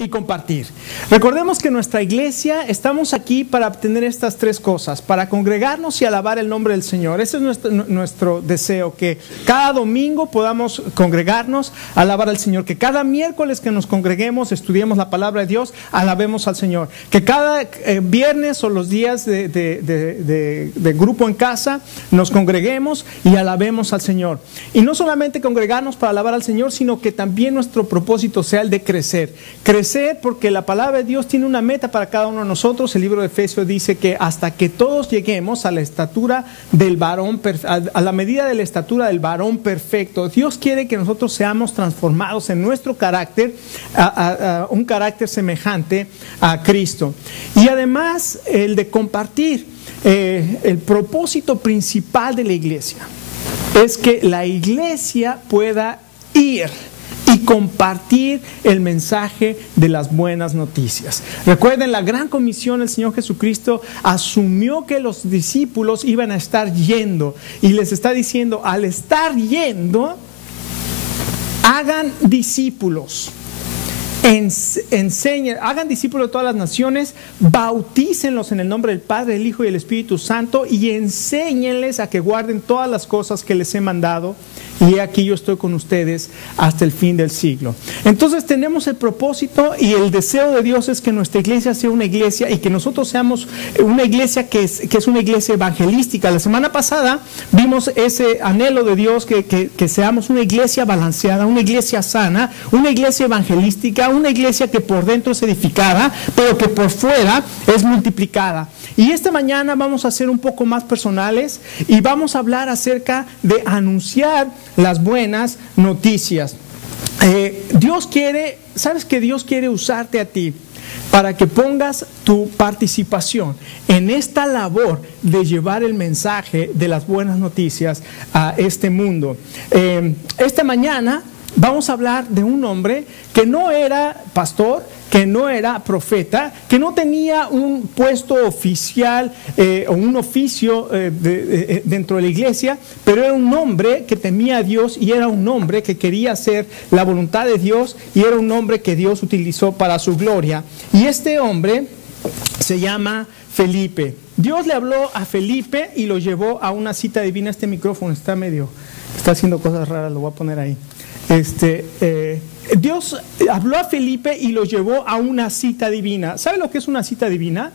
y compartir. Recordemos que en nuestra iglesia estamos aquí para obtener estas tres cosas: para congregarnos y alabar el nombre del Señor. Ese es nuestro deseo, que cada domingo podamos congregarnos, alabar al Señor, que cada miércoles que nos congreguemos, estudiemos la palabra de Dios, alabemos al Señor, que cada viernes o los días de grupo en casa nos congreguemos y alabemos al Señor. Y no solamente congregarnos para alabar al Señor, sino que también nuestro propósito sea el de crecer porque la palabra de Dios tiene una meta para cada uno de nosotros. El libro de Efesios dice que hasta que todos lleguemos a la estatura del varón, a la medida de la estatura del varón perfecto. Dios quiere que nosotros seamos transformados en nuestro carácter, a un carácter semejante a Cristo. Y además el de compartir. El propósito principal de la iglesia es que la iglesia pueda ir y compartir el mensaje de las buenas noticias. Recuerden, la gran comisión del Señor Jesucristo asumió que los discípulos iban a estar yendo, y les está diciendo: al estar yendo, hagan discípulos. Enseñen, hagan discípulos de todas las naciones, bautícenlos en el nombre del Padre, del Hijo y del Espíritu Santo, y enséñenles a que guarden todas las cosas que les he mandado, y he aquí yo estoy con ustedes hasta el fin del siglo. Entonces tenemos el propósito, y el deseo de Dios es que nuestra iglesia sea una iglesia, y que nosotros seamos una iglesia que es una iglesia evangelística. La semana pasada vimos ese anhelo de Dios, que seamos una iglesia balanceada, una iglesia sana, una iglesia evangelística, una iglesia que por dentro es edificada, pero que por fuera es multiplicada. Y esta mañana vamos a ser un poco más personales y vamos a hablar acerca de anunciar las buenas noticias. Dios quiere, ¿sabes que Dios quiere usarte a ti para que pongas tu participación en esta labor de llevar el mensaje de las buenas noticias a este mundo? Esta mañana vamos a hablar de un hombre que no era pastor, que no era profeta, que no tenía un puesto oficial o un oficio dentro de la iglesia, pero era un hombre que temía a Dios, y era un hombre que quería hacer la voluntad de Dios, y era un hombre que Dios utilizó para su gloria. Y este hombre se llama Felipe. Dios le habló a Felipe y lo llevó a una cita divina. Este micrófono está haciendo cosas raras, lo voy a poner ahí. Dios habló a Felipe y lo llevó a una cita divina. ¿Sabe lo que es una cita divina?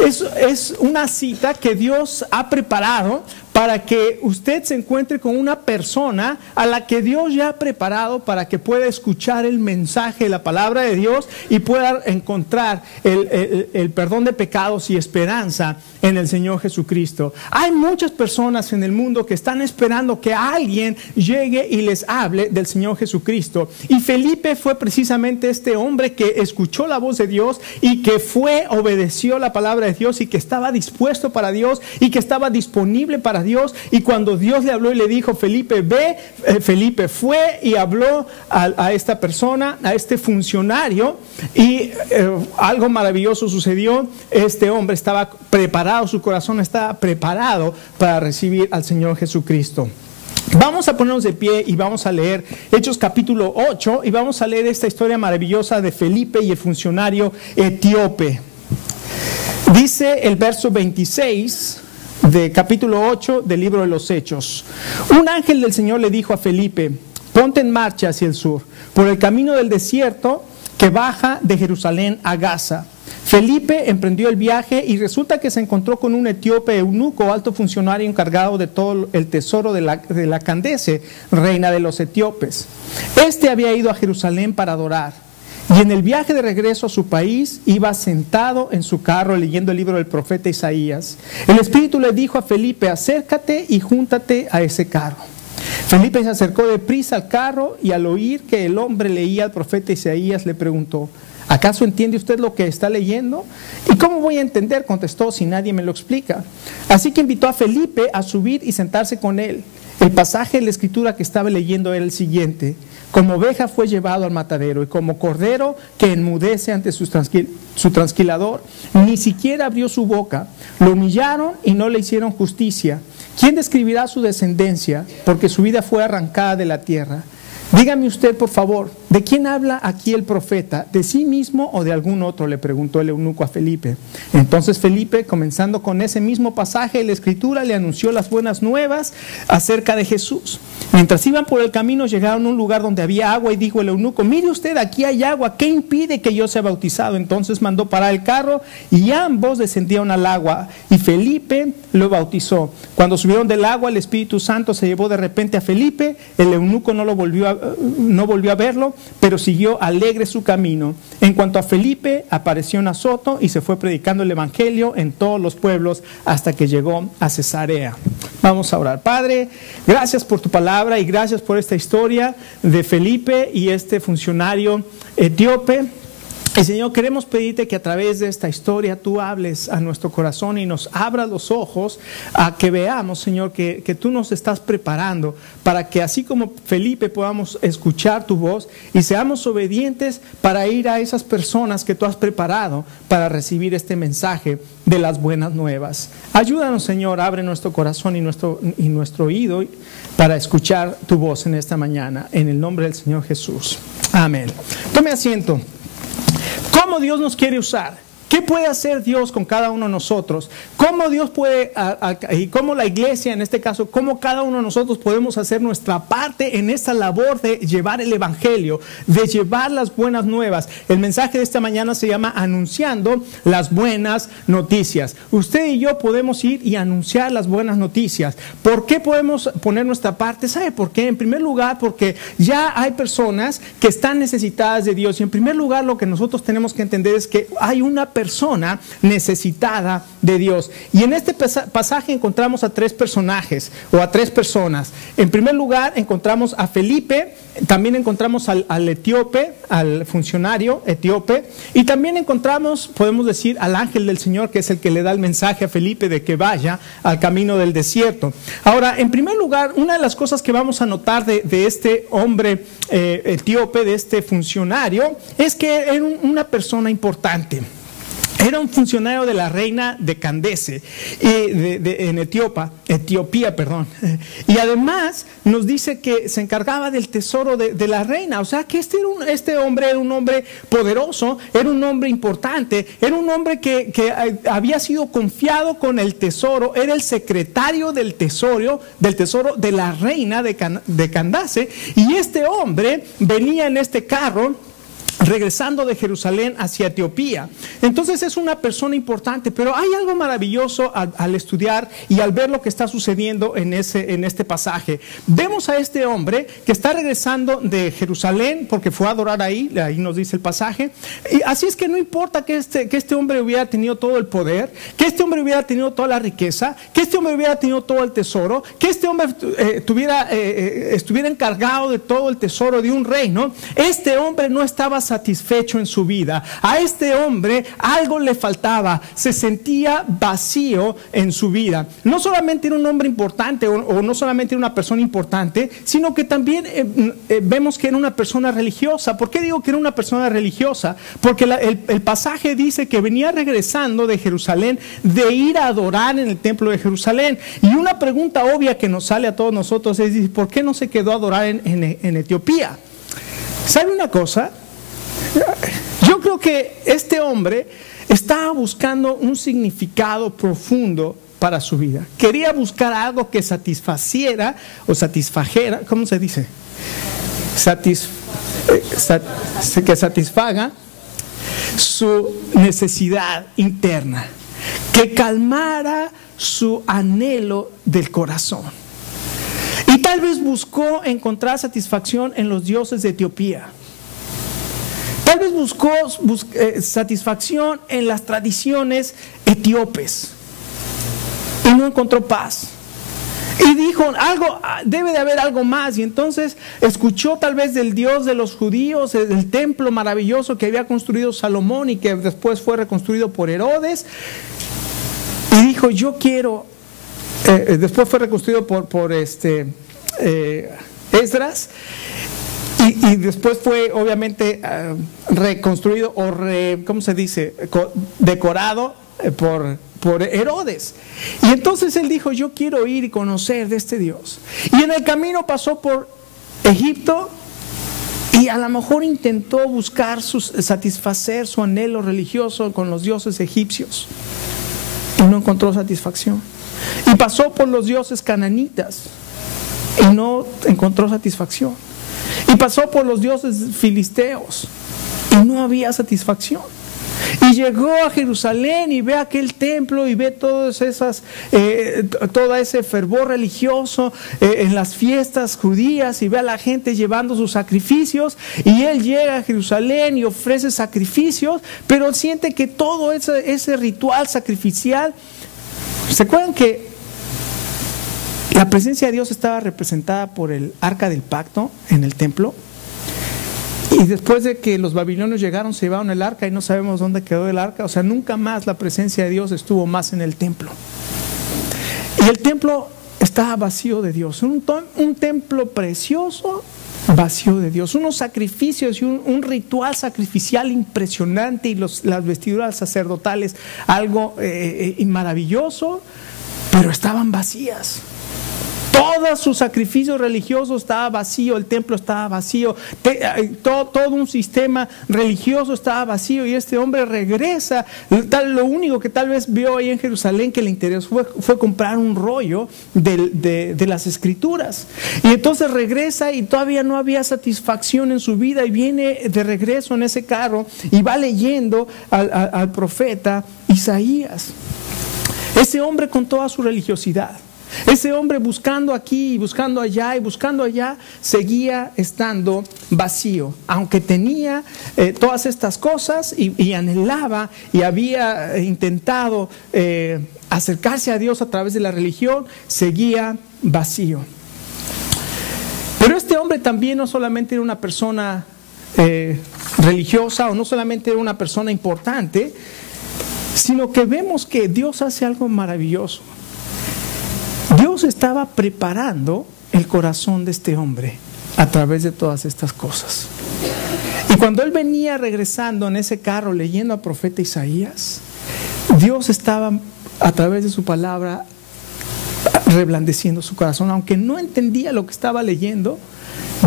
Es una cita que Dios ha preparado para que usted se encuentre con una persona a la que Dios ya ha preparado para que pueda escuchar el mensaje de la palabra de Dios y pueda encontrar el perdón de pecados y esperanza en el Señor Jesucristo. Hay muchas personas en el mundo que están esperando que alguien llegue y les hable del Señor Jesucristo. Y Felipe fue precisamente este hombre que escuchó la voz de Dios y que obedeció la palabra de Dios, y que estaba dispuesto para Dios y que estaba disponible para Dios. Y cuando Dios le habló y le dijo: Felipe, ve, Felipe fue y habló a esta persona, a este funcionario, y algo maravilloso sucedió. Este hombre estaba preparado, su corazón estaba preparado para recibir al Señor Jesucristo. Vamos a ponernos de pie y vamos a leer Hechos capítulo 8, y vamos a leer esta historia maravillosa de Felipe y el funcionario etíope. Dice el verso 26 de capítulo 8 del libro de los Hechos: un ángel del Señor le dijo a Felipe: ponte en marcha hacia el sur, por el camino del desierto que baja de Jerusalén a Gaza. Felipe emprendió el viaje, y resulta que se encontró con un etíope eunuco, alto funcionario encargado de todo el tesoro de la Candace, reina de los etíopes. Este había ido a Jerusalén para adorar, y en el viaje de regreso a su país iba sentado en su carro leyendo el libro del profeta Isaías. El Espíritu le dijo a Felipe: acércate y júntate a ese carro. Felipe se acercó deprisa al carro, y al oír que el hombre leía al profeta Isaías le preguntó: ¿acaso entiende usted lo que está leyendo? ¿Y cómo voy a entender?, contestó, si nadie me lo explica. Así que invitó a Felipe a subir y sentarse con él. El pasaje de la escritura que estaba leyendo era el siguiente: como oveja fue llevado al matadero, y como cordero que enmudece ante su trasquilador, ni siquiera abrió su boca. Lo humillaron y no le hicieron justicia. ¿Quién describirá su descendencia? Porque su vida fue arrancada de la tierra. Dígame usted, por favor, ¿de ¿de quién habla aquí el profeta? ¿De sí mismo o de algún otro?, le preguntó el eunuco a Felipe. Entonces Felipe, comenzando con ese mismo pasaje de la Escritura, le anunció las buenas nuevas acerca de Jesús. Mientras iban por el camino, llegaron a un lugar donde había agua y dijo el eunuco: mire usted, aquí hay agua, ¿qué impide que yo sea bautizado? Entonces mandó parar el carro y ambos descendieron al agua y Felipe lo bautizó. Cuando subieron del agua, el Espíritu Santo se llevó de repente a Felipe. El eunuco no volvió a verlo, pero siguió alegre su camino. En cuanto a Felipe, apareció en Azoto y se fue predicando el evangelio en todos los pueblos hasta que llegó a Cesarea. Vamos a orar. Padre, gracias por tu palabra y gracias por esta historia de Felipe y este funcionario etíope. Y Señor, queremos pedirte que a través de esta historia tú hables a nuestro corazón y nos abras los ojos a que veamos, Señor, que tú nos estás preparando para que así como Felipe podamos escuchar tu voz y seamos obedientes para ir a esas personas que tú has preparado para recibir este mensaje de las buenas nuevas. Ayúdanos, Señor, abre nuestro corazón y nuestro oído para escuchar tu voz en esta mañana, en el nombre del Señor Jesús. Amén. Tome asiento. ¿Cómo Dios nos quiere usar? ¿Qué puede hacer Dios con cada uno de nosotros? ¿Cómo Dios puede, y cómo la iglesia en este caso, cómo cada uno de nosotros podemos hacer nuestra parte en esta labor de llevar el evangelio, de llevar las buenas nuevas? El mensaje de esta mañana se llama Anunciando las buenas noticias. Usted y yo podemos ir y anunciar las buenas noticias. ¿Por qué podemos poner nuestra parte? ¿Sabe por qué? En primer lugar, porque ya hay personas que están necesitadas de Dios. Y en primer lugar, lo que nosotros tenemos que entender es que hay una persona necesitada de Dios. Y en este pasaje encontramos a tres personajes o a tres personas. En primer lugar encontramos a Felipe, también encontramos al etíope, al funcionario etíope, y también encontramos, podemos decir, al ángel del Señor, que es el que le da el mensaje a Felipe de que vaya al camino del desierto. Ahora, en primer lugar, una de las cosas que vamos a notar de este hombre etíope, de este funcionario, es que era una persona importante. Era un funcionario de la reina de Candace, en Etiopía. Y además nos dice que se encargaba del tesoro de la reina. O sea que este hombre era un hombre poderoso, era un hombre importante, era un hombre que había sido confiado con el tesoro, era el secretario del tesoro de la reina de Candace. Y este hombre venía en este carro regresando de Jerusalén hacia Etiopía. Entonces es una persona importante, pero hay algo maravilloso al estudiar y al ver lo que está sucediendo en este pasaje. Vemos a este hombre que está regresando de Jerusalén porque fue a adorar ahí nos dice el pasaje. Y así es que no importa que este hombre hubiera tenido todo el poder, que este hombre hubiera tenido toda la riqueza, que este hombre hubiera tenido todo el tesoro, que este hombre estuviera encargado de todo el tesoro de un reino. Este hombre no estaba satisfecho en su vida. A este hombre algo le faltaba, se sentía vacío en su vida. No solamente era un hombre importante o no solamente era una persona importante, sino que también vemos que era una persona religiosa. ¿Por qué digo que era una persona religiosa? Porque el pasaje dice que venía regresando de Jerusalén, de ir a adorar en el templo de Jerusalén. Y una pregunta obvia que nos sale a todos nosotros es: ¿por qué no se quedó a adorar en Etiopía? ¿Sabe una cosa? Yo creo que este hombre estaba buscando un significado profundo para su vida. Quería buscar algo que satisfaciera o satisfajera, ¿cómo se dice? Que satisfaga su necesidad interna, que calmara su anhelo del corazón. Y tal vez buscó encontrar satisfacción en los dioses de Etiopía. Tal vez buscó satisfacción en las tradiciones etíopes y no encontró paz. Y dijo, debe de haber algo más. Y entonces escuchó tal vez del Dios de los judíos, del templo maravilloso que había construido Salomón y que después fue reconstruido por Herodes. Y dijo, yo quiero, después fue reconstruido por Esdras. Y después fue obviamente reconstruido o ¿cómo se dice? Decorado por Herodes. Y entonces él dijo, yo quiero ir y conocer de este Dios. Y en el camino pasó por Egipto Y a lo mejor intentó satisfacer su anhelo religioso con los dioses egipcios y no encontró satisfacción. Y pasó por los dioses cananitas y no encontró satisfacción. Y pasó por los dioses filisteos y no había satisfacción. Y llegó a Jerusalén y ve aquel templo y ve todo ese fervor religioso en las fiestas judías, y ve a la gente llevando sus sacrificios, y él llega a Jerusalén y ofrece sacrificios, pero siente que todo ese ritual sacrificial, ¿se acuerdan que la presencia de Dios estaba representada por el arca del pacto en el templo? Y después de que los babilonios llegaron, se llevaron el arca y no sabemos dónde quedó el arca. O sea, nunca más la presencia de Dios estuvo más en el templo. Y el templo estaba vacío de Dios. Un templo precioso, vacío de Dios. Unos sacrificios y un ritual sacrificial impresionante, y las vestiduras sacerdotales, algo maravilloso, pero estaban vacías. Todo su sacrificio religioso estaba vacío, el templo estaba vacío, todo un sistema religioso estaba vacío, y este hombre regresa. Lo único que tal vez vio ahí en Jerusalén que le interesó fue comprar un rollo de las escrituras. Y entonces regresa y todavía no había satisfacción en su vida, y viene de regreso en ese carro y va leyendo al profeta Isaías. Ese hombre con toda su religiosidad, ese hombre buscando aquí y buscando allá y buscando allá, seguía estando vacío, aunque tenía todas estas cosas y anhelaba y había intentado acercarse a Dios a través de la religión, seguía vacío. Pero este hombre también no solamente era una persona religiosa, o no solamente era una persona importante, sino que vemos que Dios hace algo maravilloso. Dios estaba preparando el corazón de este hombre a través de todas estas cosas. Y cuando él venía regresando en ese carro leyendo al profeta Isaías, Dios estaba a través de su palabra reblandeciendo su corazón. Aunque no entendía lo que estaba leyendo,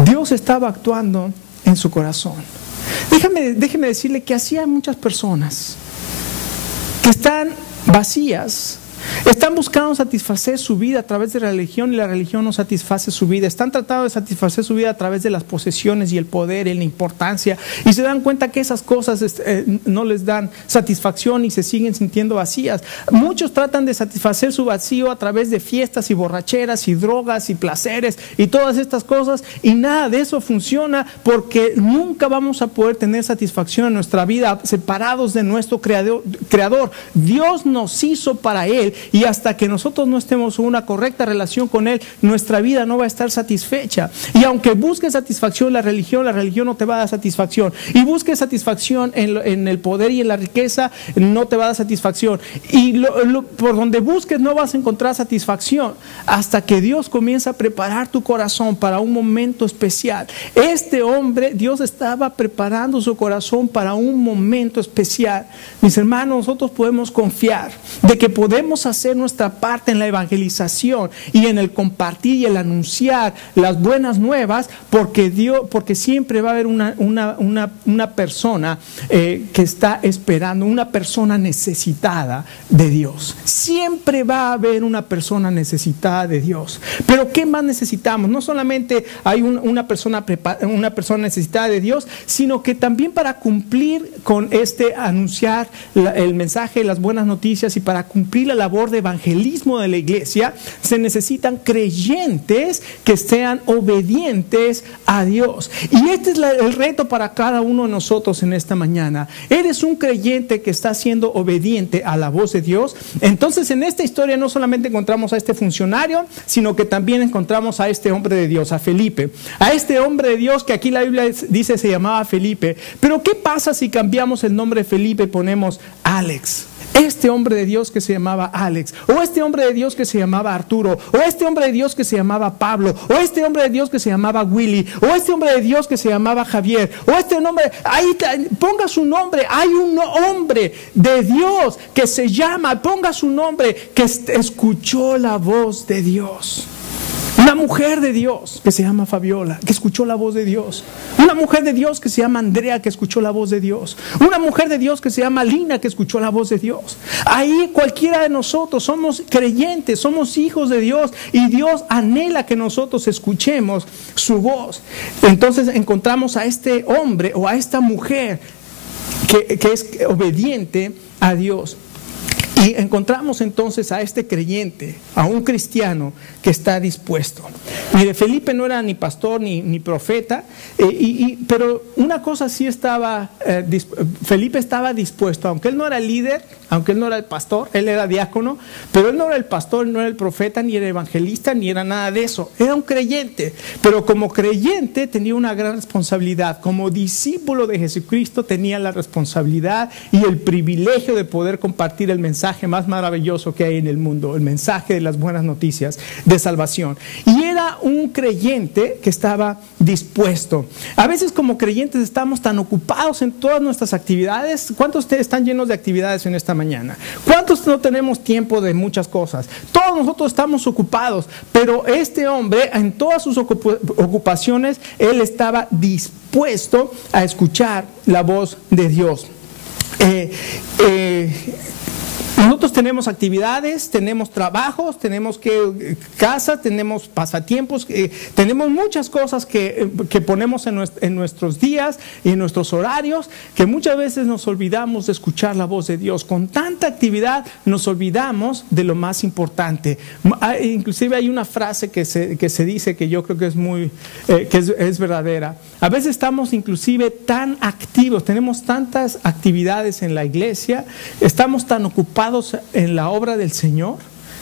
Dios estaba actuando en su corazón. Déjeme decirle que así hay muchas personas que están vacías. Están buscando satisfacer su vida a través de la religión, y la religión no satisface su vida. Están tratando de satisfacer su vida a través de las posesiones y el poder y la importancia, y se dan cuenta que esas cosas no les dan satisfacción y se siguen sintiendo vacías. Muchos tratan de satisfacer su vacío a través de fiestas y borracheras y drogas y placeres y todas estas cosas, y nada de eso funciona, porque nunca vamos a poder tener satisfacción en nuestra vida separados de nuestro Creador. Dios nos hizo para Él, y hasta que nosotros no estemos en una correcta relación con Él, nuestra vida no va a estar satisfecha. Y aunque busques satisfacción en la religión no te va a dar satisfacción. Y busques satisfacción en el poder y en la riqueza, no te va a dar satisfacción. Y por donde busques no vas a encontrar satisfacción, hasta que Dios comienza a preparar tu corazón para un momento especial. Este hombre, Dios estaba preparando su corazón para un momento especial. Mis hermanos, nosotros podemos confiar de que podemos hacer nuestra parte en la evangelización y en el compartir y el anunciar las buenas nuevas, porque siempre va a haber una persona que está esperando, una persona necesitada de Dios. Siempre va a haber una persona necesitada de Dios. Pero ¿qué más necesitamos? No solamente hay una persona necesitada de Dios, sino que también para cumplir con anunciar el mensaje, las buenas noticias, y para cumplir la labor de evangelismo de la iglesia, se necesitan creyentes que sean obedientes a Dios. Y este es el reto para cada uno de nosotros en esta mañana. ¿Eres un creyente que está siendo obediente a la voz de Dios? Entonces, en esta historia no solamente encontramos a este funcionario, sino que también encontramos a este hombre de Dios, a Felipe. A este hombre de Dios que aquí la Biblia dice se llamaba Felipe. Pero ¿qué pasa si cambiamos el nombre de Felipe y ponemos Alex? Este hombre de Dios que se llamaba Alex, o este hombre de Dios que se llamaba Arturo, o este hombre de Dios que se llamaba Pablo, o este hombre de Dios que se llamaba Willy, o este hombre de Dios que se llamaba Javier, o este nombre, ahí ponga su nombre. Hay un hombre de Dios que se llama, ponga su nombre, que escuchó la voz de Dios. Una mujer de Dios que se llama Fabiola, que escuchó la voz de Dios. Una mujer de Dios que se llama Andrea, que escuchó la voz de Dios. Una mujer de Dios que se llama Lina, que escuchó la voz de Dios. Ahí cualquiera de nosotros somos creyentes, somos hijos de Dios y Dios anhela que nosotros escuchemos su voz. Entonces encontramos a este hombre o a esta mujer que es obediente a Dios. Y encontramos entonces a este creyente, a un cristiano que está dispuesto. Mire, Felipe no era ni pastor ni profeta, pero una cosa sí estaba, Felipe estaba dispuesto, aunque él no era el líder, aunque él no era el pastor, él era diácono, pero él no era el pastor, no era el profeta, ni era evangelista, ni era nada de eso. Era un creyente, pero como creyente tenía una gran responsabilidad. Como discípulo de Jesucristo tenía la responsabilidad y el privilegio de poder compartir el mensaje más maravilloso que hay en el mundo, el mensaje de las buenas noticias de salvación. Y era un creyente que estaba dispuesto. A veces como creyentes estamos tan ocupados en todas nuestras actividades. ¿Cuántos de ustedes están llenos de actividades en esta mañana? ¿Cuántos no tenemos tiempo de muchas cosas? Todos nosotros estamos ocupados, pero este hombre en todas sus ocupaciones, él estaba dispuesto a escuchar la voz de Dios. Nosotros tenemos actividades, tenemos trabajos, tenemos casa, tenemos pasatiempos, tenemos muchas cosas que ponemos en nuestros días y en nuestros horarios, que muchas veces nos olvidamos de escuchar la voz de Dios. Con tanta actividad nos olvidamos de lo más importante. Inclusive hay una frase que se dice que yo creo que es es verdadera. A veces estamos inclusive tan activos, tenemos tantas actividades en la iglesia, estamos tan ocupados en la obra del Señor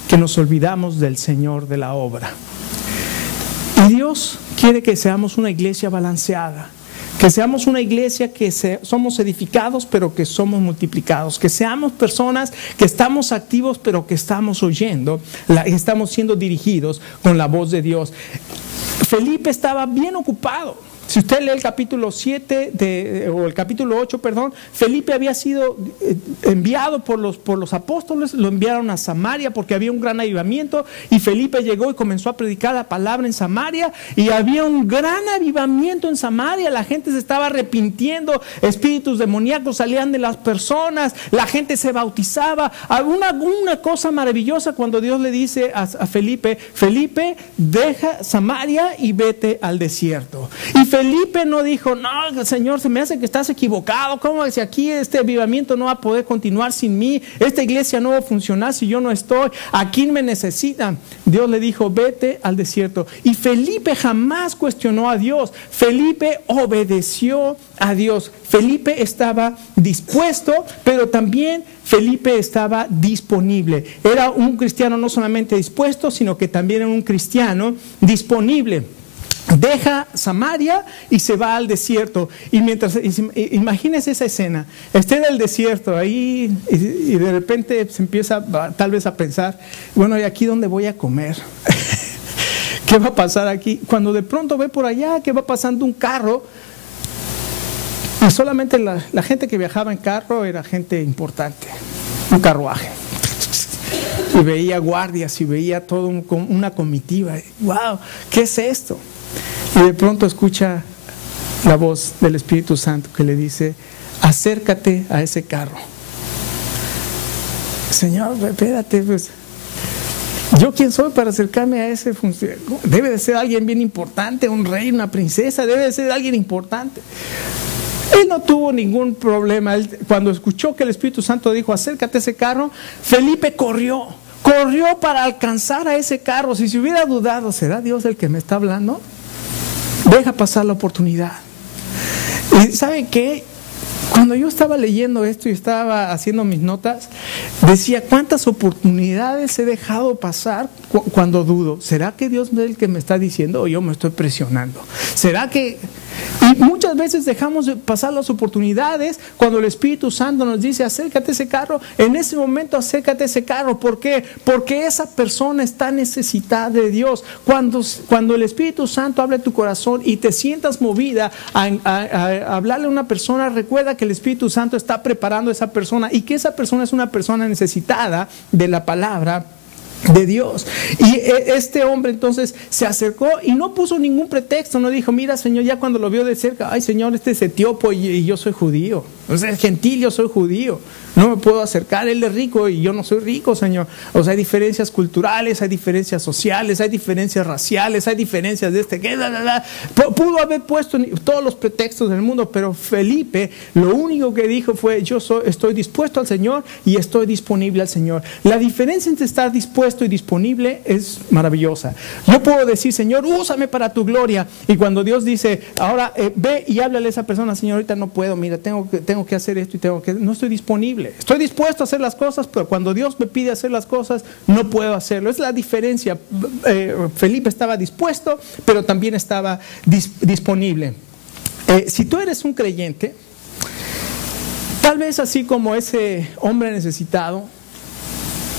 que nos olvidamos del Señor de la obra. Y Dios quiere que seamos una iglesia balanceada, que seamos una iglesia que somos edificados pero que somos multiplicados, que seamos personas que estamos activos pero que estamos oyendo, estamos siendo dirigidos con la voz de Dios. Felipe estaba bien ocupado. Si usted lee el capítulo 7 o el capítulo 8, perdón, Felipe había sido enviado por los apóstoles, lo enviaron a Samaria porque había un gran avivamiento y Felipe llegó y comenzó a predicar la palabra en Samaria y había un gran avivamiento en Samaria, la gente se estaba arrepintiendo, espíritus demoníacos salían de las personas, la gente se bautizaba. Una cosa maravillosa cuando Dios le dice a Felipe, Felipe, deja Samaria y vete al desierto. Y Felipe no dijo, no, Señor, se me hace que estás equivocado. ¿Cómo si aquí este avivamiento no va a poder continuar sin mí? Esta iglesia no va a funcionar si yo no estoy. ¿A quién me necesitan? Dios le dijo, vete al desierto. Y Felipe jamás cuestionó a Dios. Felipe obedeció a Dios. Felipe estaba dispuesto, pero también Felipe estaba disponible. Era un cristiano no solamente dispuesto, sino que también era un cristiano disponible. Deja Samaria y se va al desierto. Y imagínese esa escena. Está en el desierto ahí y de repente se empieza tal vez a pensar, bueno, ¿y aquí dónde voy a comer? ¿Qué va a pasar aquí? Cuando de pronto ve por allá que va pasando un carro, y solamente la gente que viajaba en carro era gente importante, un carruaje. Y veía guardias y veía toda una comitiva. ¡Wow! ¿Qué es esto? Y de pronto escucha la voz del Espíritu Santo que le dice, acércate a ese carro. Señor, espérate, pues, ¿yo quién soy para acercarme a ese funcionario? Debe de ser alguien bien importante, un rey, una princesa, debe de ser alguien importante. Él no tuvo ningún problema. Cuando escuchó que el Espíritu Santo dijo, acércate a ese carro, Felipe corrió para alcanzar a ese carro. Si se hubiera dudado, ¿será Dios el que me está hablando? Deja pasar la oportunidad. ¿Y saben qué? Cuando yo estaba leyendo esto y estaba haciendo mis notas, decía, ¿cuántas oportunidades he dejado pasar cuando dudo? ¿Será que Dios es el que me está diciendo o yo me estoy presionando? ¿Será que...? Y muchas veces dejamos de pasar las oportunidades cuando el Espíritu Santo nos dice, acércate a ese carro. En ese momento acércate a ese carro. ¿Por qué? Porque esa persona está necesitada de Dios. Cuando el Espíritu Santo habla en tu corazón y te sientas movida a hablarle a una persona, recuerda que el Espíritu Santo está preparando a esa persona y que esa persona es una persona necesitada de la palabra de Dios. Y este hombre entonces se acercó y no puso ningún pretexto, no dijo, mira Señor, ya cuando lo vio de cerca, ay Señor, este es etíope y yo soy judío, o sea, es gentil, yo soy judío, no me puedo acercar, él es rico y yo no soy rico, Señor. O sea, hay diferencias culturales, hay diferencias sociales, hay diferencias raciales, hay diferencias de pudo haber puesto todos los pretextos del mundo, pero Felipe lo único que dijo fue, estoy dispuesto al Señor y estoy disponible al Señor. La diferencia entre estar dispuesto y disponible es maravillosa. Yo puedo decir, Señor, úsame para tu gloria, y cuando Dios dice, ahora ve y háblale a esa persona, Señor, ahorita no puedo, mira, tengo que hacer esto y no estoy disponible. Estoy dispuesto a hacer las cosas, pero cuando Dios me pide hacer las cosas, no puedo hacerlo. Es la diferencia. Felipe estaba dispuesto, pero también estaba disponible. Si tú eres un creyente, tal vez así como ese hombre necesitado,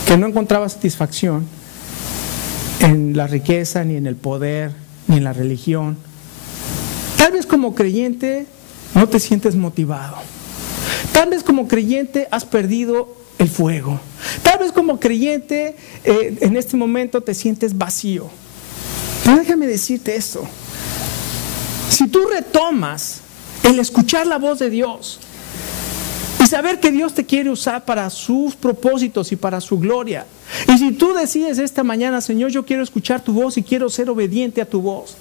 que no encontraba satisfacción en la riqueza, ni en el poder, ni en la religión, tal vez como creyente no te sientes motivado. Tal vez como creyente has perdido el fuego. Tal vez como creyente en este momento te sientes vacío. Pero déjame decirte esto. Si tú retomas el escuchar la voz de Dios y saber que Dios te quiere usar para sus propósitos y para su gloria, y si tú decides esta mañana, Señor, yo quiero escuchar tu voz y quiero ser obediente a tu voz,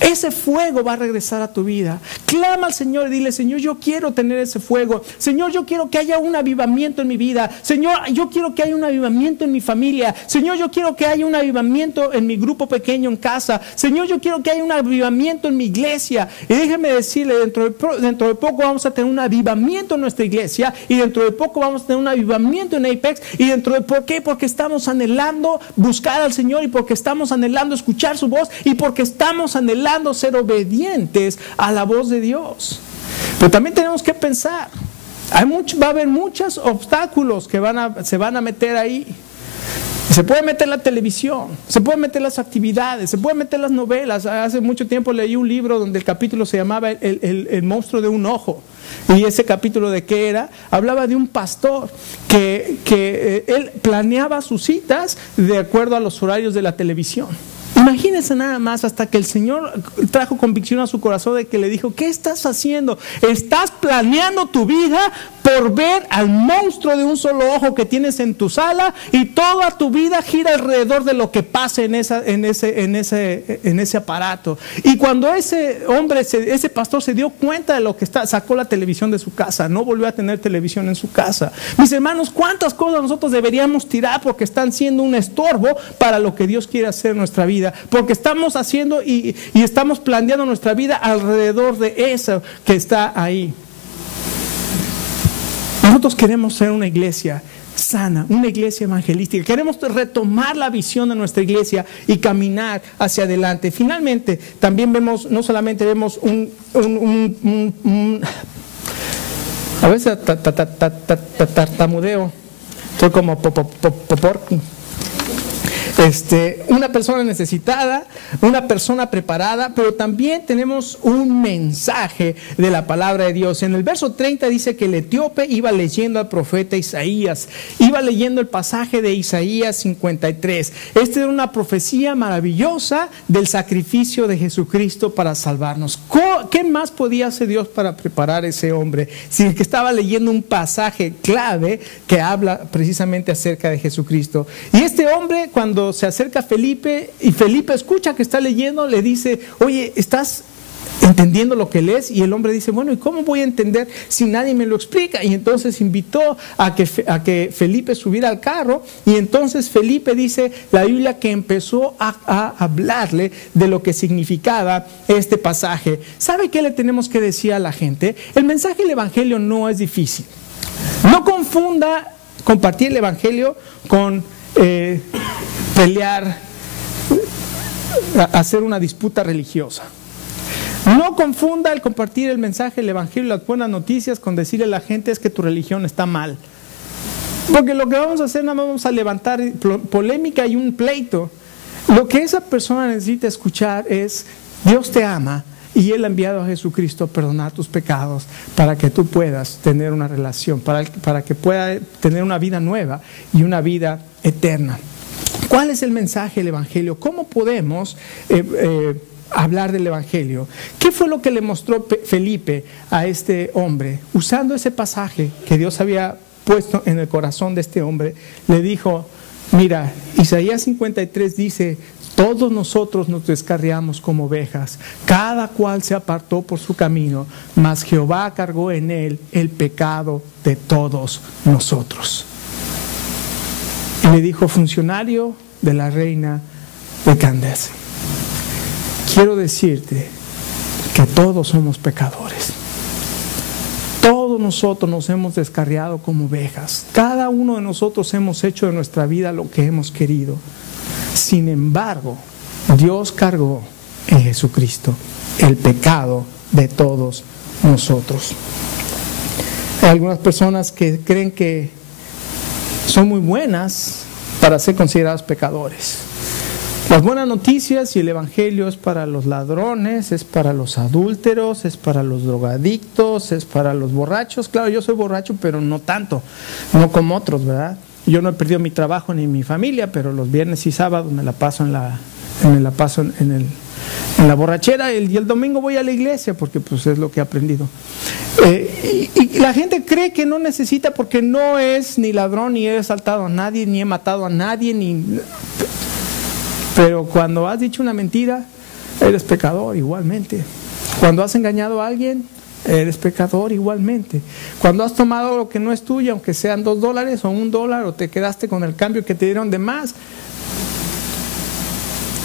ese fuego va a regresar a tu vida. Clama al Señor y dile, Señor, yo quiero tener ese fuego. Señor, yo quiero que haya un avivamiento en mi vida. Señor, yo quiero que haya un avivamiento en mi familia. Señor, yo quiero que haya un avivamiento en mi grupo pequeño en casa. Señor, yo quiero que haya un avivamiento en mi iglesia. Y déjeme decirle, dentro de poco vamos a tener un avivamiento en nuestra iglesia, y dentro de poco vamos a tener un avivamiento en Apex. Y ¿por qué? Porque estamos anhelando buscar al Señor, y porque estamos anhelando escuchar su voz, y porque estamos anhelando ser obedientes a la voz de Dios. Pero también tenemos que pensar, va a haber muchos obstáculos que se van a meter ahí. Se puede meter la televisión, se puede meter las actividades, se puede meter las novelas. Hace mucho tiempo leí un libro donde el capítulo se llamaba el monstruo de un ojo. Y ese capítulo, ¿de qué era? Hablaba de un pastor que él planeaba sus citas de acuerdo a los horarios de la televisión. Imagínense nada más, hasta que el Señor trajo convicción a su corazón de que le dijo, ¿qué estás haciendo? Estás planeando tu vida por ver al monstruo de un solo ojo que tienes en tu sala, y toda tu vida gira alrededor de lo que pase en ese aparato. Y cuando ese hombre, ese pastor se dio cuenta de lo que sacó la televisión de su casa, no volvió a tener televisión en su casa. Mis hermanos, ¿cuántas cosas nosotros deberíamos tirar porque están siendo un estorbo para lo que Dios quiere hacer en nuestra vida? Porque estamos haciendo y estamos planeando nuestra vida alrededor de eso que está ahí. Nosotros queremos ser una iglesia sana, una iglesia evangelística. Queremos retomar la visión de nuestra iglesia y caminar hacia adelante. Finalmente, también vemos, no solamente vemos a veces tartamudeo, estoy como popor. Una persona necesitada, una persona preparada, pero también tenemos un mensaje de la palabra de Dios. En el verso 30 dice que el etíope iba leyendo al profeta Isaías, iba leyendo el pasaje de Isaías 53. Esta era una profecía maravillosa del sacrificio de Jesucristo para salvarnos. ¿Qué más podía hacer Dios para preparar a ese hombre? Si que estaba leyendo un pasaje clave que habla precisamente acerca de Jesucristo. Y este hombre, cuando se acerca a Felipe y Felipe escucha que está leyendo, le dice, oye, ¿estás entendiendo lo que lees? Y el hombre dice, bueno, ¿y cómo voy a entender si nadie me lo explica? Y entonces invitó a que Felipe subiera al carro, y entonces Felipe, dice la Biblia, que empezó a hablarle de lo que significaba este pasaje. ¿Sabe qué le tenemos que decir a la gente? El mensaje del evangelio no es difícil. No confunda compartir el evangelio con pelear, hacer una disputa religiosa. No confunda el compartir el mensaje del evangelio, las buenas noticias, con decirle a la gente es que tu religión está mal. Porque lo que vamos a hacer, nada más vamos a levantar polémica y un pleito. Lo que esa persona necesita escuchar es: Dios te ama y Él ha enviado a Jesucristo a perdonar tus pecados para que tú puedas tener una relación, para que pueda tener una vida nueva y una vida eterna. ¿Cuál es el mensaje del Evangelio? ¿Cómo podemos hablar del Evangelio? ¿Qué fue lo que le mostró Felipe a este hombre? Usando ese pasaje que Dios había puesto en el corazón de este hombre, le dijo, mira, Isaías 53 dice, todos nosotros nos descarriamos como ovejas, cada cual se apartó por su camino, mas Jehová cargó en él el pecado de todos nosotros. Y le dijo, funcionario de la reina de Candace, quiero decirte que todos somos pecadores. Todos nosotros nos hemos descarriado como ovejas. Cada uno de nosotros hemos hecho de nuestra vida lo que hemos querido. Sin embargo, Dios cargó en Jesucristo el pecado de todos nosotros. Hay algunas personas que creen que son muy buenas para ser considerados pecadores. Las buenas noticias y el Evangelio es para los ladrones, es para los adúlteros, es para los drogadictos, es para los borrachos. Claro, yo soy borracho, pero no tanto, no como otros, ¿verdad? Yo no he perdido mi trabajo ni mi familia, pero los viernes y sábados me la paso en la borrachera, y el domingo voy a la iglesia porque pues es lo que he aprendido. Y la gente cree que no necesita, porque no es ni ladrón, ni he asaltado a nadie, ni he matado a nadie, pero cuando has dicho una mentira, eres pecador igualmente. Cuando has engañado a alguien, eres pecador igualmente. Cuando has tomado lo que no es tuyo, aunque sean $2 o $1, o te quedaste con el cambio que te dieron de más,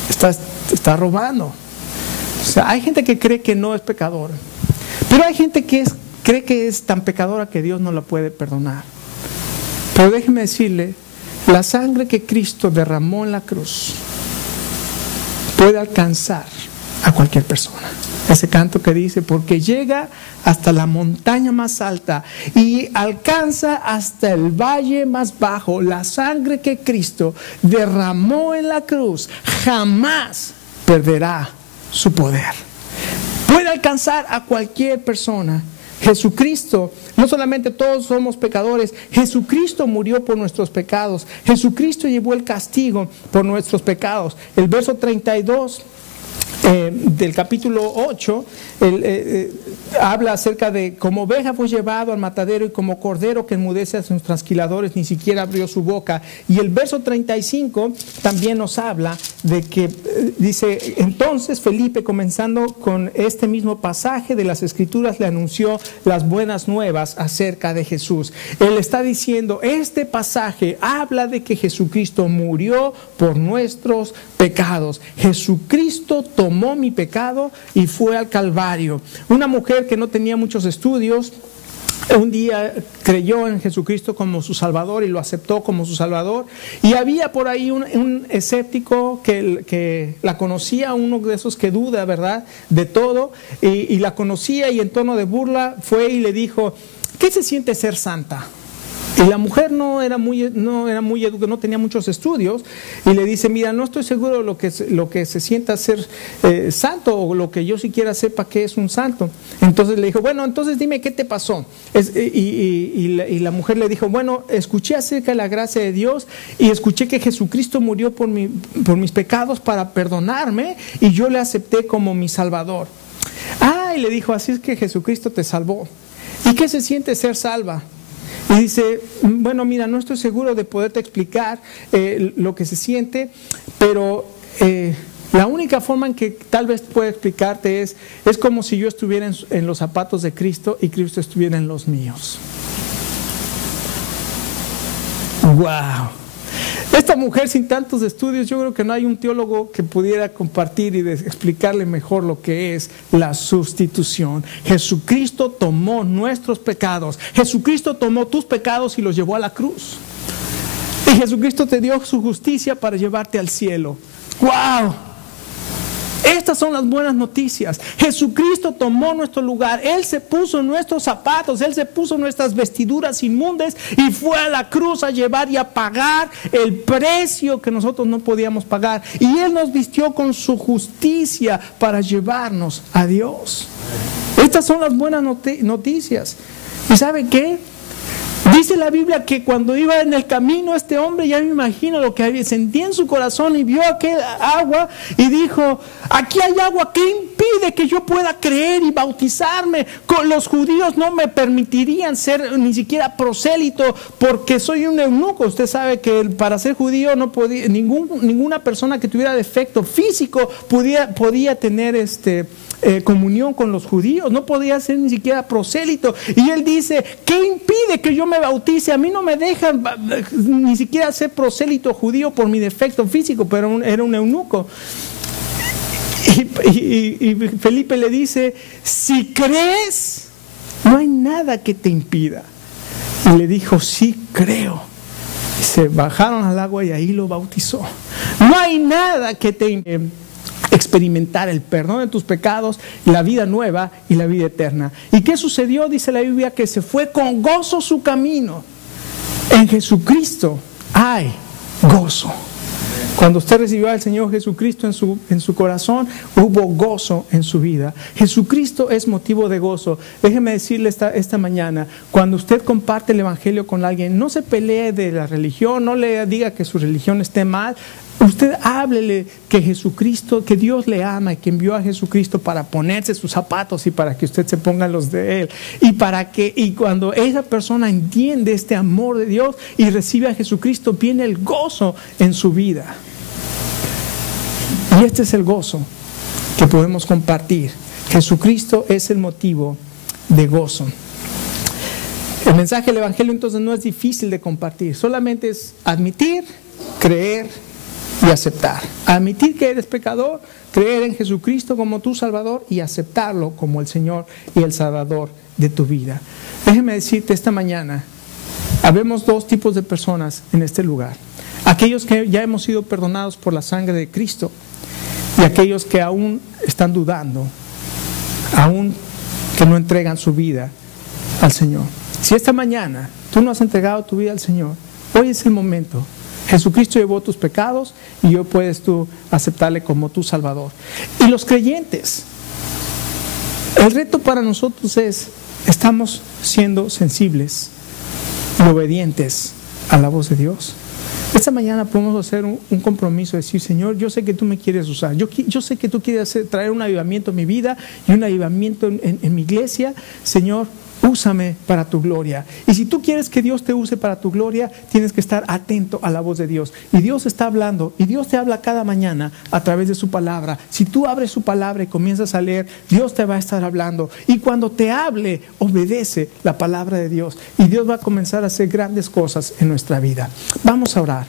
estás robando. O sea, hay gente que cree que no es pecador, pero hay gente que cree que es tan pecadora que Dios no la puede perdonar. Pero déjeme decirle, la sangre que Cristo derramó en la cruz puede alcanzar a cualquier persona. Ese canto que dice, porque llega hasta la montaña más alta y alcanza hasta el valle más bajo. La sangre que Cristo derramó en la cruz jamás perderá su poder. Puede alcanzar a cualquier persona. Jesucristo, no solamente todos somos pecadores, Jesucristo murió por nuestros pecados. Jesucristo llevó el castigo por nuestros pecados. El verso 32 del capítulo 8 habla acerca de como oveja fue llevado al matadero y como cordero que enmudece a sus trasquiladores ni siquiera abrió su boca. Y el verso 35 también nos habla de que dice, entonces Felipe, comenzando con este mismo pasaje de las Escrituras, le anunció las buenas nuevas acerca de Jesús. Él está diciendo, este pasaje habla de que Jesucristo murió por nuestros pecados. Jesucristo tomó mi pecado y fue al Calvario. Una mujer que no tenía muchos estudios, un día creyó en Jesucristo como su Salvador y lo aceptó como su Salvador. Y había por ahí un escéptico que la conocía, uno de esos que duda, ¿verdad?, de todo, y la conocía, y en tono de burla fue y le dijo, ¿qué se siente ser santa? Y la mujer no tenía muchos estudios, y le dice, mira, no estoy seguro de lo que se sienta ser santo, o lo que yo siquiera sepa que es un santo. Entonces le dijo, bueno, entonces dime qué te pasó. Y la mujer le dijo, bueno, escuché acerca de la gracia de Dios, y escuché que Jesucristo murió por mis pecados para perdonarme, y yo le acepté como mi Salvador. Y le dijo, así es que Jesucristo te salvó. ¿Y qué se siente ser salva? Y dice, bueno, mira, no estoy seguro de poderte explicar lo que se siente, pero la única forma en que tal vez pueda explicarte es como si yo estuviera en los zapatos de Cristo y Cristo estuviera en los míos. ¡Wow! Esta mujer sin tantos estudios, yo creo que no hay un teólogo que pudiera compartir y explicarle mejor lo que es la sustitución. Jesucristo tomó nuestros pecados. Jesucristo tomó tus pecados y los llevó a la cruz. Y Jesucristo te dio su justicia para llevarte al cielo. ¡Wow! Estas son las buenas noticias. Jesucristo tomó nuestro lugar. Él se puso en nuestros zapatos. Él se puso nuestras vestiduras inmundas y fue a la cruz a llevar y a pagar el precio que nosotros no podíamos pagar. Y Él nos vistió con su justicia para llevarnos a Dios. Estas son las buenas noticias. ¿Y sabe qué? Dice la Biblia que cuando iba en el camino este hombre, ya me imagino lo que sentía en su corazón y vio aquel agua y dijo, aquí hay agua, ¿qué impide que yo pueda creer y bautizarme? Los judíos no me permitirían ser ni siquiera prosélito porque soy un eunuco. Usted sabe que para ser judío no podía, ninguna persona que tuviera defecto físico podía tener comunión con los judíos, no podía ser ni siquiera prosélito. Y él dice, ¿qué impide que yo me bautice? A mí no me dejan ni siquiera ser prosélito judío por mi defecto físico, pero era un eunuco. Y Felipe le dice, si crees, no hay nada que te impida. Y le dijo, sí creo. Y se bajaron al agua y ahí lo bautizó. No hay nada que te impida experimentar el perdón de tus pecados, la vida nueva y la vida eterna. ¿Y qué sucedió? Dice la Biblia que se fue con gozo su camino. En Jesucristo hay gozo. Cuando usted recibió al Señor Jesucristo en su corazón, hubo gozo en su vida. Jesucristo es motivo de gozo. Déjeme decirle esta mañana, cuando usted comparte el Evangelio con alguien, no se pelee de la religión, no le diga que su religión esté mal. Usted háblele que Jesucristo, que Dios le ama y que envió a Jesucristo para ponerse sus zapatos y para que usted se ponga los de Él. Y cuando esa persona entiende este amor de Dios y recibe a Jesucristo, viene el gozo en su vida. Y este es el gozo que podemos compartir. Jesucristo es el motivo de gozo. El mensaje del Evangelio entonces no es difícil de compartir, solamente es admitir, creer y aceptar. Admitir que eres pecador, creer en Jesucristo como tu Salvador y aceptarlo como el Señor y el Salvador de tu vida. Déjeme decirte esta mañana, habemos dos tipos de personas en este lugar. Aquellos que ya hemos sido perdonados por la sangre de Cristo y aquellos que aún están dudando, aún que no entregan su vida al Señor. Si esta mañana tú no has entregado tu vida al Señor, hoy es el momento. Jesucristo llevó tus pecados y hoy puedes tú aceptarle como tu Salvador. Y los creyentes, el reto para nosotros es, ¿estamos siendo sensibles y obedientes a la voz de Dios? Esta mañana podemos hacer un compromiso, decir, Señor, yo sé que tú me quieres usar, yo sé que tú quieres traer un avivamiento en mi vida y un avivamiento en mi iglesia. Señor, úsame para tu gloria. Y si tú quieres que Dios te use para tu gloria, tienes que estar atento a la voz de Dios. Y Dios está hablando, y Dios te habla cada mañana a través de su palabra. Si tú abres su palabra y comienzas a leer, Dios te va a estar hablando. Y cuando te hable, obedece la palabra de Dios. Y Dios va a comenzar a hacer grandes cosas en nuestra vida. Vamos a orar.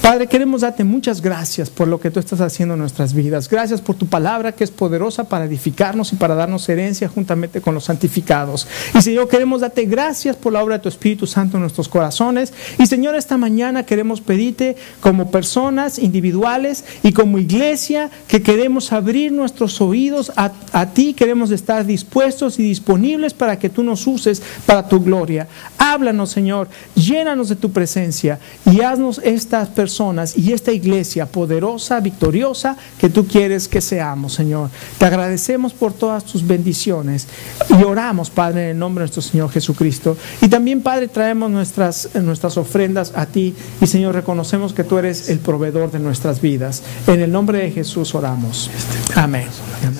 Padre, queremos darte muchas gracias por lo que tú estás haciendo en nuestras vidas. Gracias por tu palabra que es poderosa para edificarnos y para darnos herencia juntamente con los santificados. Y Señor, queremos darte gracias por la obra de tu Espíritu Santo en nuestros corazones. Y Señor, esta mañana queremos pedirte como personas individuales y como iglesia que queremos abrir nuestros oídos a ti. Queremos estar dispuestos y disponibles para que tú nos uses para tu gloria. Háblanos, Señor, llénanos de tu presencia y haznos estas personas y esta iglesia poderosa, victoriosa que tú quieres que seamos, Señor. Te agradecemos por todas tus bendiciones y oramos, Padre, en el nombre de nuestro Señor Jesucristo. Y también, Padre, traemos nuestras ofrendas a ti y, Señor, reconocemos que tú eres el proveedor de nuestras vidas. En el nombre de Jesús oramos. Amén.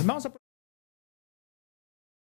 Vamos a